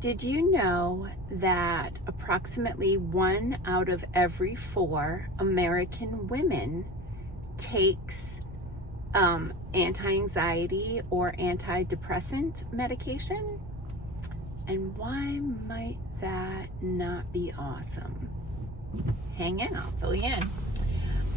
Did you know that approximately 1 out of every 4 American women takes anti-anxiety or antidepressant medication? And why might that not be awesome? Hang in, I'll fill you in.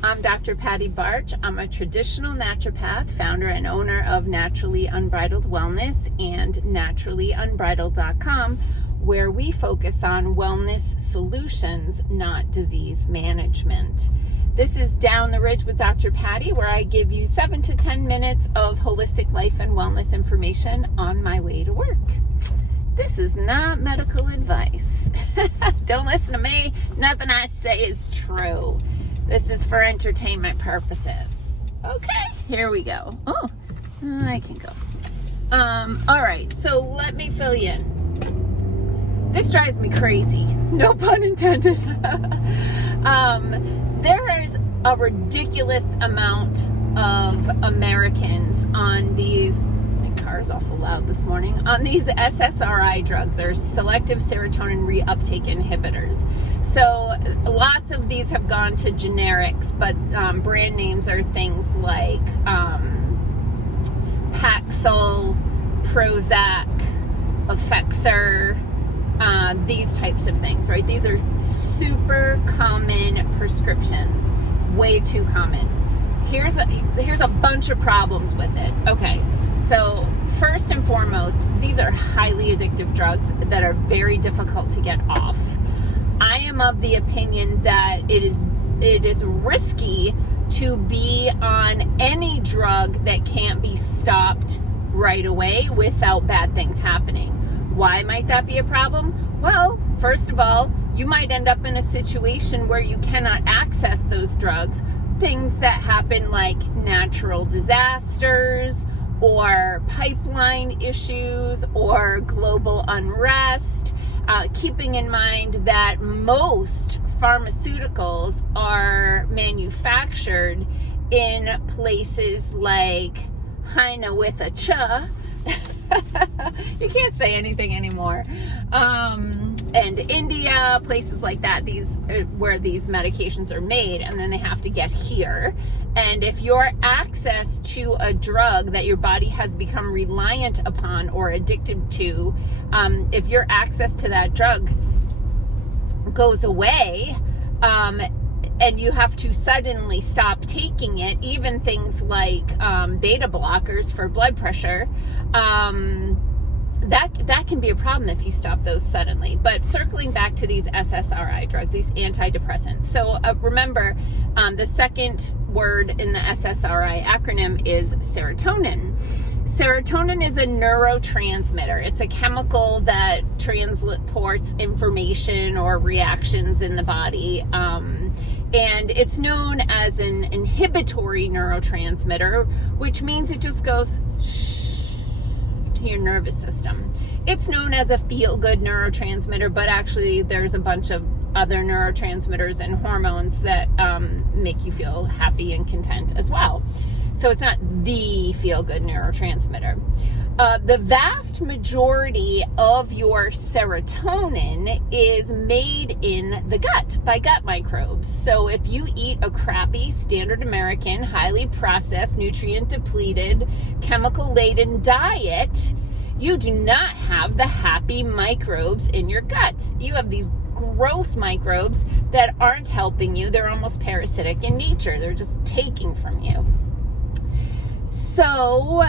I'm Dr. Patty Barch. I'm a traditional naturopath, founder and owner of Naturally Unbridled Wellness and naturallyunbridled.com, where we focus on wellness solutions, not disease management. This is Down the Ridge with Dr. Patty, where I give you 7 to 10 minutes of holistic life and wellness information on my way to work. This is not medical advice. Don't listen to me. Nothing I say is true. This is for entertainment purposes. Okay, here we go. Oh, I can go. All right, so let me fill you in. This drives me crazy. No pun intended. There is a ridiculous amount of Americans on these, my car's awful loud this morning, on these SSRI drugs, or selective serotonin reuptake inhibitors. So lots of these have gone to generics, but brand names are things like Paxil, Prozac, Effexor, these types of things, right? These are super common prescriptions, way too common. Here's a bunch of problems with it. Okay, so first and foremost, these are highly addictive drugs that are very difficult to get off. I am of the opinion that it is risky to be on any drug that can't be stopped right away without bad things happening. Why might that be a problem? Well, first of all, you might end up in a situation where you cannot access those drugs. Things that happen like natural disasters or pipeline issues or global unrest. Keeping in mind that most pharmaceuticals are manufactured in places like China with a ch. You can't say anything anymore. And India, places like that, these where these medications are made, and then they have to get here. And if your access to a drug that your body has become reliant upon or addicted to, if your access to that drug goes away, and you have to suddenly stop taking it, even things like beta blockers for blood pressure, that can be a problem if you stop those suddenly. But circling back to these SSRI drugs, these antidepressants. So remember, the second word in the SSRI acronym is serotonin. Serotonin is a neurotransmitter. It's a chemical that transports information or reactions in the body. And it's known as an inhibitory neurotransmitter, which means it just goes to your nervous system. It's known as a feel-good neurotransmitter, but actually there's a bunch of other neurotransmitters and hormones that make you feel happy and content as well. So it's not the feel-good neurotransmitter. The vast majority of your serotonin is made in the gut by gut microbes. So if you eat a crappy, standard American, highly processed, nutrient-depleted, chemical-laden diet, you do not have the happy microbes in your gut. You have these gross microbes that aren't helping you. They're almost parasitic in nature. They're just taking from you. So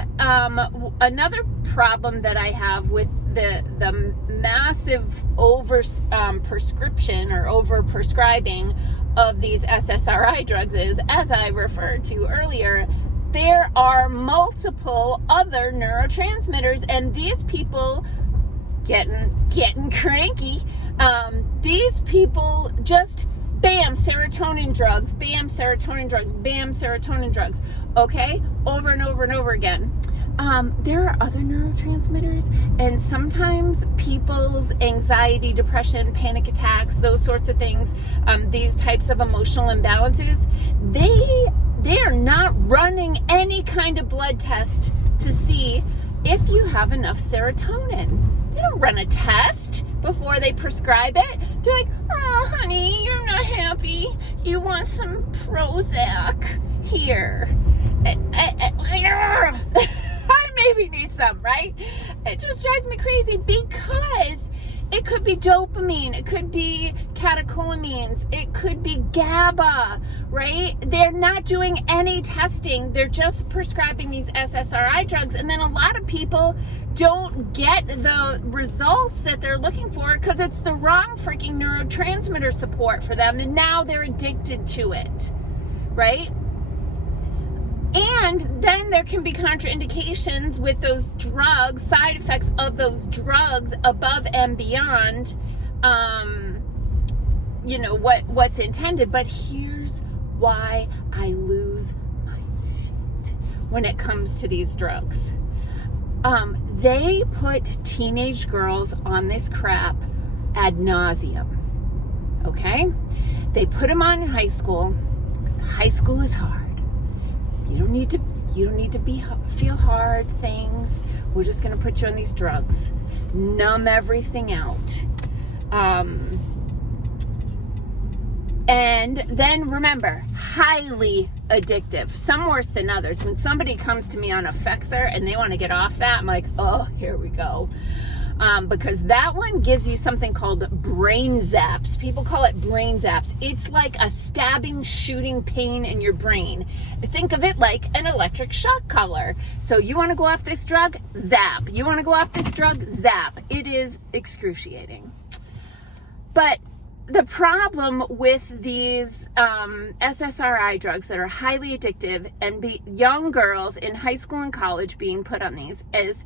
another problem that I have with the massive prescription or over prescribing of these SSRI drugs is, as I referred to earlier, there are multiple other neurotransmitters, and these people getting cranky. These people just bam, serotonin drugs, bam, serotonin drugs, bam, serotonin drugs. Okay, over and over and over again. There are other neurotransmitters, and sometimes people's anxiety, depression, panic attacks, those sorts of things, these types of emotional imbalances, they are not running any kind of blood test to see if you have enough serotonin. They don't run a test before they prescribe it. They're like, oh, honey, you're not happy. You want some Prozac? Here. I maybe need some, right? It just drives me crazy because it could be dopamine, it could be catecholamines, it could be GABA, right? They're not doing any testing. They're just prescribing these SSRI drugs. And then a lot of people don't get the results that they're looking for because it's the wrong freaking neurotransmitter support for them. And now they're addicted to it, right? And then there can be contraindications with those drugs, side effects of those drugs above and beyond, what's intended. But here's why I lose my shit when it comes to these drugs. They put teenage girls on this crap ad nauseum. Okay? They put them on in high school. High school is hard. You don't need to feel hard things. We're just going to put you on these drugs. Numb everything out. And then remember, highly addictive. Some worse than others. When somebody comes to me on Effexor and they want to get off that, I'm like, oh, here we go. Because that one gives you something called brain zaps. People call it brain zaps. It's like a stabbing, shooting pain in your brain. Think of it like an electric shock collar. So you want to go off this drug? Zap. You want to go off this drug? Zap. It is excruciating. But the problem with these SSRI drugs that are highly addictive and young girls in high school and college being put on these is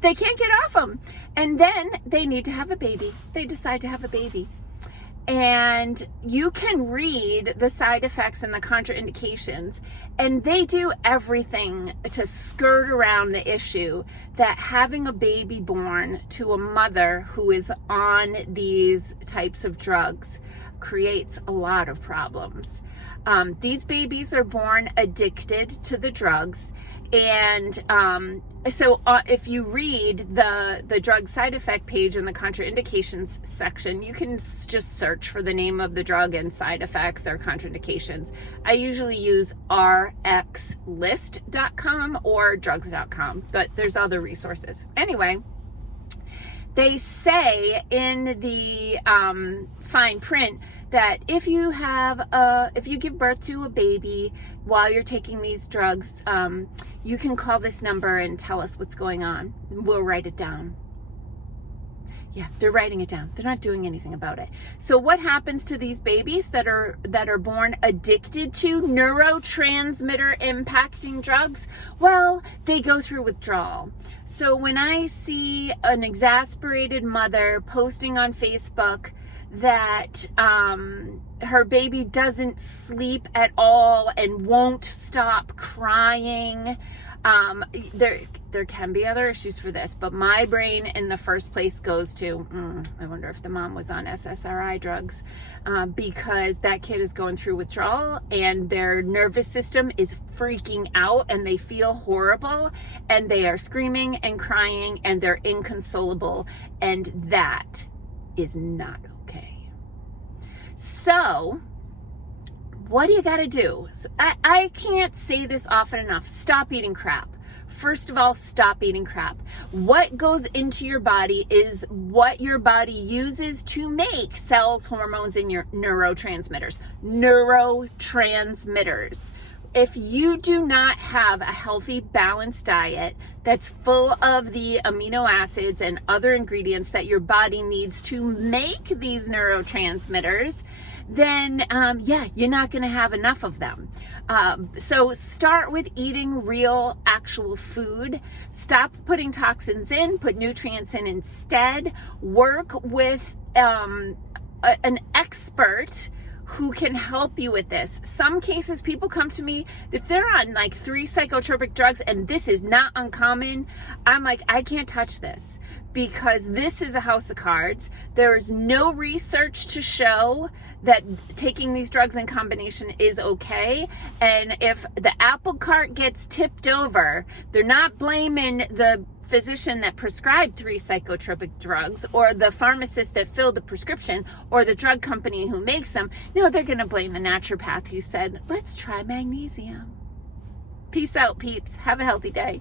they can't get off them. And then they need to have a baby. They decide to have a baby. And you can read the side effects and the contraindications, and they do everything to skirt around the issue that having a baby born to a mother who is on these types of drugs creates a lot of problems. These babies are born addicted to the drugs. And so if you read the drug side effect page in the contraindications section, you can just search for the name of the drug and side effects or contraindications. I usually use rxlist.com or drugs.com, but there's other resources. Anyway, they say in the fine print that if you give birth to a baby while you're taking these drugs, you can call this number and tell us what's going on. We'll write it down. Yeah, they're writing it down. They're not doing anything about it. So what happens to these babies that are born addicted to neurotransmitter impacting drugs? Well, they go through withdrawal. So when I see an exasperated mother posting on Facebook that her baby doesn't sleep at all and won't stop crying, there can be other issues for this, but my brain in the first place goes to, I wonder if the mom was on SSRI drugs, because that kid is going through withdrawal and their nervous system is freaking out and they feel horrible and they are screaming and crying and they're inconsolable, and that is not okay. So what do you got to do? I can't say this often enough. Stop eating crap. First of all, stop eating crap. What goes into your body is what your body uses to make cells, hormones, and your neurotransmitters. Neurotransmitters. If you do not have a healthy, balanced diet that's full of the amino acids and other ingredients that your body needs to make these neurotransmitters, then you're not going to have enough of them. So start with eating real, actual food. Stop putting toxins in, put nutrients in instead. Work with an expert who can help you with this. Some cases, people come to me, if they're on like 3 psychotropic drugs, and this is not uncommon, I'm like, I can't touch this because this is a house of cards. There is no research to show that taking these drugs in combination is okay. And if the apple cart gets tipped over, they're not blaming the physician that prescribed 3 psychotropic drugs or the pharmacist that filled the prescription or the drug company who makes them. No, they're going to blame the naturopath who said, let's try magnesium. Peace out, peeps. Have a healthy day.